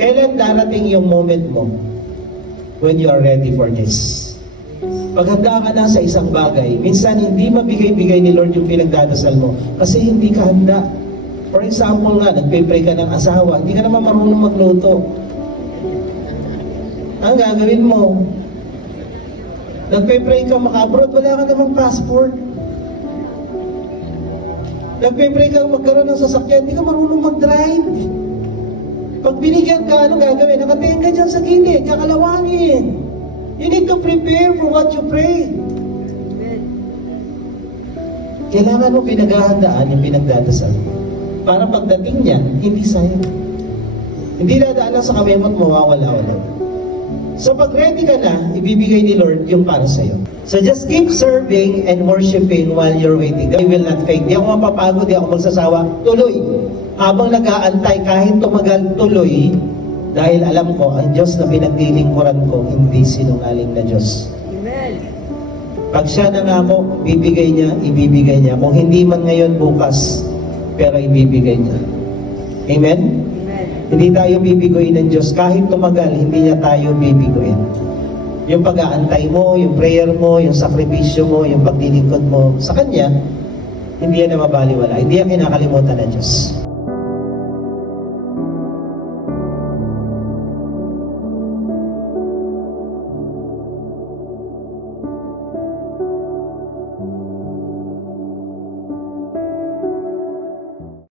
Kailan darating yung moment mo? When you are ready for this. Pag handa ka na sa isang bagay, minsan hindi mabigay-bigay ni Lord yung pinagdadasal mo kasi hindi ka handa. For example nga, nagpe-pray ka ng asawa, hindi ka naman marunong magluto. Ang gagawin mo? Nagpe-pray ka maka-abroad, wala ka namang passport. Nagpe-pray ka magkaroon ng sasakyan, hindi ka marunong mag-drive. Pag binigyan ka, ano gagawin? Nakatenga dyan sa gilid, kakalawangin. You need to prepare for what you pray. Kailangan mo pinaghahandaan yung pinagdadasal. Para pagdating niya, hindi sayang. Hindi dadaan lang sa kamay mo at mawawala-wala. So pag ready ka na, ibibigay ni Lord yung para sa'yo. So just keep serving and worshiping while you're waiting. I will not faint. Di ako mapapagod, di ako magsasawa. Tuloy. Habang nag-aantay, kahit tumagal, tuloy. Dahil alam ko, ang Diyos na pinaglilingkuran ko, hindi sinungaling na Diyos. Amen. Pag siya nangako, ibibigay niya. Kung hindi man ngayon, bukas, pero ibibigay niya. Amen? Amen. Hindi tayo bibigoyin ng Diyos. Kahit tumagal, hindi niya tayo bibigoyin. Yung pag-aantay mo, yung prayer mo, yung sakripisyo mo, yung paglilingkod mo, sa Kanya, hindi yan na mabaliwala. Hindi yan kinakalimutan ng Diyos.